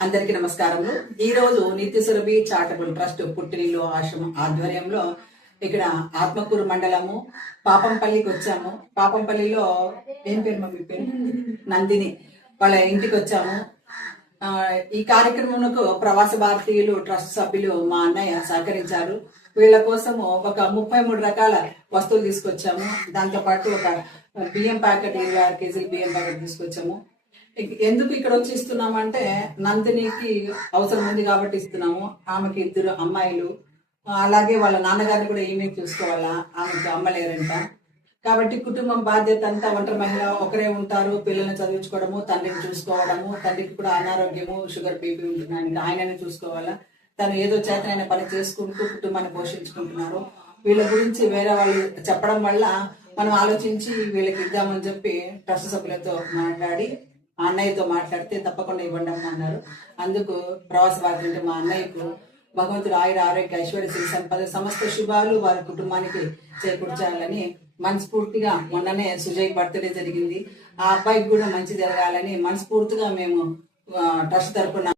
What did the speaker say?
అందరికీ నమస్కారములు. ఈ రోజు నిత్య సురభి చారిటబుల్ ట్రస్ట్ పుట్టినిల్లు ఆశ్రమం ఆధ్వర్యంలో ఇక్కడ ఆత్మకూరు మండలము పాపంపల్లికి వచ్చాము. పాపంపల్లిలో ఏం పేరు మా పేరు నందిని వాళ్ళ ఇంటికి వచ్చాము. ఈ కార్యక్రమంకు ప్రవాస భారతీయులు ట్రస్ట్ సభ్యులు మా అన్నయ్య సహకరించారు. వీళ్ళ కోసము ఒక 33 రకాల వస్తువులు తీసుకొచ్చాము. దాంతో పాటు ఒక బియ్యం ప్యాకెట్ 26 కేజీలు బియ్యం ప్యాకెట్ తీసుకొచ్చాము. ఎందుకు ఇక్కడ వచ్చి ఇస్తున్నామంటే నందినికి అవసరం ఉంది కాబట్టి ఇస్తున్నాము. ఆమెకి 2 అమ్మాయిలు, అలాగే వాళ్ళ నాన్నగారిని కూడా ఈమె చూసుకోవాలా, ఆమెకి అమ్మలేరంట. కాబట్టి కుటుంబం బాధ్యత అంతా ఒంటరి మహిళ ఒకరే ఉంటారు. పిల్లల్ని చదివించుకోవడము, తండ్రిని చూసుకోవడము, తండ్రికి కూడా అనారోగ్యము, షుగర్ బీపీ ఉంటున్నాయి, ఆయనని చూసుకోవాలా. తను ఏదో చేతనైన పని చేసుకుంటూ కుటుంబాన్ని పోషించుకుంటున్నారు. వీళ్ళ గురించి వేరే వాళ్ళు చెప్పడం వల్ల మనం ఆలోచించి వీళ్ళకి ఇద్దామని చెప్పి ట్రస్ట్ సభ్యులతో మాట్లాడి అన్నయ్యతో మాట్లాడితే తప్పకుండా ఇవ్వండి అన్నారు. అందుకు ప్రవాస భారతీయులు మా అన్నయ్యకు భగవంతుడు ఆయుర ఆరోగ్య ఐశ్వర్య శ్రీ సంపద సమస్త శుభాలు వారి కుటుంబానికి చేకూర్చాలని మనస్ఫూర్తిగా, మొన్ననే సుజయ్ బర్త్డే జరిగింది, ఆ అబ్బాయికి కూడా మంచి జరగాలని మనస్ఫూర్తిగా మేము ట్రస్ట్ తరపున